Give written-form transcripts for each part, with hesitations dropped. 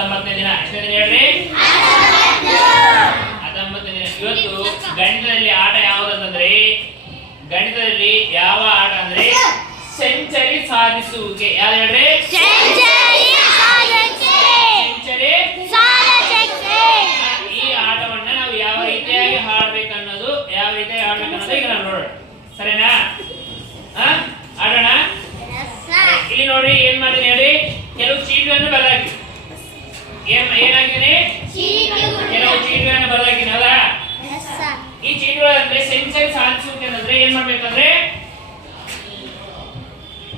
19ನೇ ದಿನ. ಎಷ್ಟನೇ ದಿನ ಹೇಳ್ರಿ? 19ನೇ ದಿನ. ಇವತ್ತು ಗಣಿತದಲ್ಲಿ ಆಟ ಯಾವುದಂದ್ರೆ, ಗಣಿತದಲ್ಲಿ ಯಾವ ಆಟ ಅಂದ್ರೆ ಸೆಂಚರಿ ಸಾಧಿಸುವಿಕೆ. ಯಾರು ಹೇಳ್ರಿ? ಈ ಆಟವನ್ನ ನಾವು ಯಾವ ರೀತಿಯಾಗಿ ಆಡ್ಬೇಕನ್ನೋದು ಈಗ ನಾವು ನೋಡೋಣ. ಸರಿನಾ? ಆಡೋಣ. ಇಲ್ಲಿ ನೋಡಿ ಏನ್ ಮಾಡಿದೀನಿ ಹೇಳಿ, ಕೆಲವು ಚೀಟಿಗಳನ್ನು ಬರೆದಾಕಿ. ಏನಾಗಿದೆ? ಕೆಲವು ಚೀಟಿಗಳನ್ನು ಬರೆದಾಕಿನಿ. ಹೌದಾ? ಈ ಚೀಟಿಗಳಂದ್ರೆ ಸೆಂಚರಿ ಸಾಧಿಸುವಿಕೆ ಅಂದ್ರೆ ಏನ್ ಮಾಡ್ಬೇಕಂದ್ರೆ,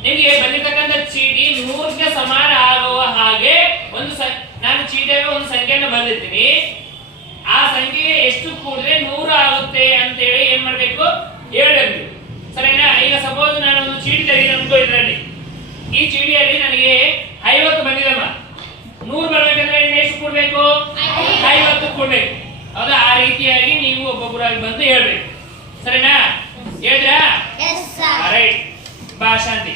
ನಿಮಗೆ ಬಂದಿರತಕ್ಕಂಥ ಚೀಟಿ 100ಕ್ಕೆ ಸಮಾನ ಆಗುವ ಹಾಗೆ ನಾನು ಚೀಟಿಯಾಗ ಒಂದು ಸಂಖ್ಯೆಯನ್ನು ಬಂದಿರ್ತೀನಿ. ಆ ಸಂಖ್ಯೆ ಎಷ್ಟು ಕೂಡಿದ್ರೆ 100 ಆಗುತ್ತೆ ಅಂತೇಳಿ ಏನ್ ಮಾಡ್ಬೇಕು? ಹೇಳ್ಬೇಕು. ಸರಿನಾ? ಈಗ ಸಪೋಸ್ ನಾನು ಒಂದು ಚೀಟಿ ತೆಗೆದು ಅನ್ಕೋ, ಇದರಲ್ಲಿ ಈ ಚೀಟಿಯಲ್ಲಿ ನನಗೆ 50 ಬಂದಿದಮ್ಮ. 100 ಬರ್ಬೇಕಂದ್ರೆ ಎಷ್ಟು ಕೊಡ್ಬೇಕು? 50 ಕೊಡ್ಬೇಕು. ಹೌದಾ? ಆ ರೀತಿಯಾಗಿ ನೀವು ಒಬ್ಬೊಬ್ಬರಾಗಿ ಬಂದು ಹೇಳ್ಬೇಕು. ಸರಿನಾ? ಹೇಳಿದ್ರಾ? ರೈಟ್. ಬಾ ಶಾಂತಿ,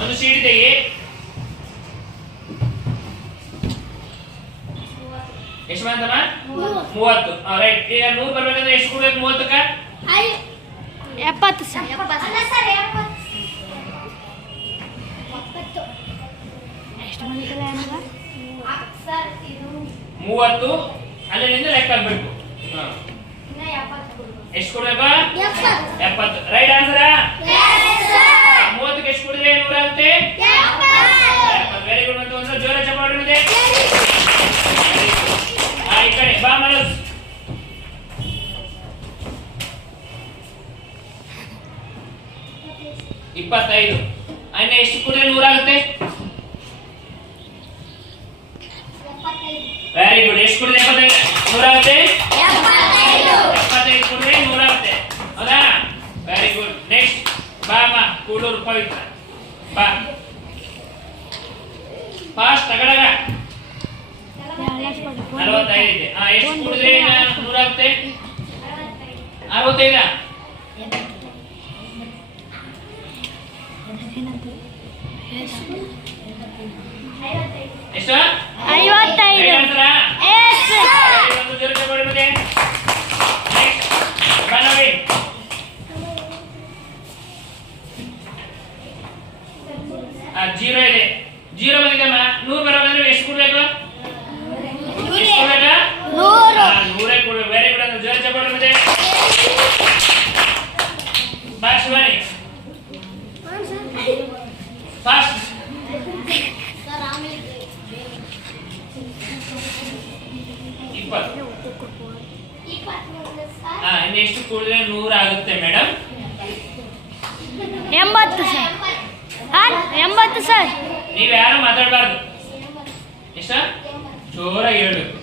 ಒಂದು ಚೀಟಿ ತೆಗಿ. ಎಷ್ಟು ಬಂತಮ್ಮ? 30. ರೈಟ್. ಈಗ 100 ಬರ್ಬೇಕಂದ್ರೆ ಎಷ್ಟು ಕೊಡ್ಬೇಕು? 30ಕ್ಕ 70 ಸರ್. 30 ಅಲ್ಲಿಂದ ಲೆಕ್ಕ ಹಾಕ್ಬೇಕು. ಎಷ್ಟು ಕೊಡ್ಬೇಕು? 70. Right answer. 30ಕ್ಕೆ ಎಷ್ಟು ಕೊಡಿದ್ರೆ 100 ಆಗುತ್ತೆ? 70. Very good. ಅಂತ ಒಂದು ಜೋರ ಚಪ್ಪಾಳೆ ಹೊಡೆದಿದೆ. ಈ ಕಡೆ ಬಾ ಮನೋಜ್. 25. ಅನ್ನ ಎಷ್ಟು ಕೊಡಿದ್ರೆ 100 ಆಗುತ್ತೆ? Very good. ಎಷ್ಟು ಕೊಡಿದ್ರೆ 100 ಆಗುತ್ತೆ? 75 ಕೊಡಿದ್ರೆ 100 ಆಗುತ್ತೆ. ಹೌದಾ? Very good. ನೆಕ್ಸ್ಟ್ ಬಾ ಅಮ್ಮ, ಕೂಡೂರು ಪವಿತ್ರ. ಬಾ ಫಾಸ್ಟ್ ತಗಡಗ. 45 ಇದೆ. ಎಷ್ಟು ಕೂಡಿದ್ರೆ 100 ಆಗುತ್ತೆ? 65. ಎಷ್ಟು? 55. ಒಂದು ಜೋರ ಚಪ್ಪಾಳೆ ಮತ್ತೆ. ನೆಕ್ಸ್ಟ್ ಬಾ ನೋಡಿ. 0 ಇದೆ. 0 ಬಂದಿದೆಮ್ಮ. 100 ಬರೋದಂದ್ರೆ ಎಷ್ಟು ಕೊಡ್ಬೇಕು? 100 ಕೊಡ್ಬೇಕು. Very good. ಜೋರ ಚಪ್ಪಾಳೆ ಮತ್ತೆ. ಬಾ ಶಿವಾನಿ ಫಾಸ್ಟ್. 20. ಇನ್ನು ಎಷ್ಟು ಕೂಡಿದ್ರೆ 100 ಆಗುತ್ತೆ ಮೇಡಮ್? 80 ಸರ್. 80 ಸರ್. ನೀವು ಯಾರು ಮಾತಾಡಬಾರ್ದು. ಎಷ್ಟು? ಜೋರಾಗಿ ಹೇಳ್ಬೇಕು.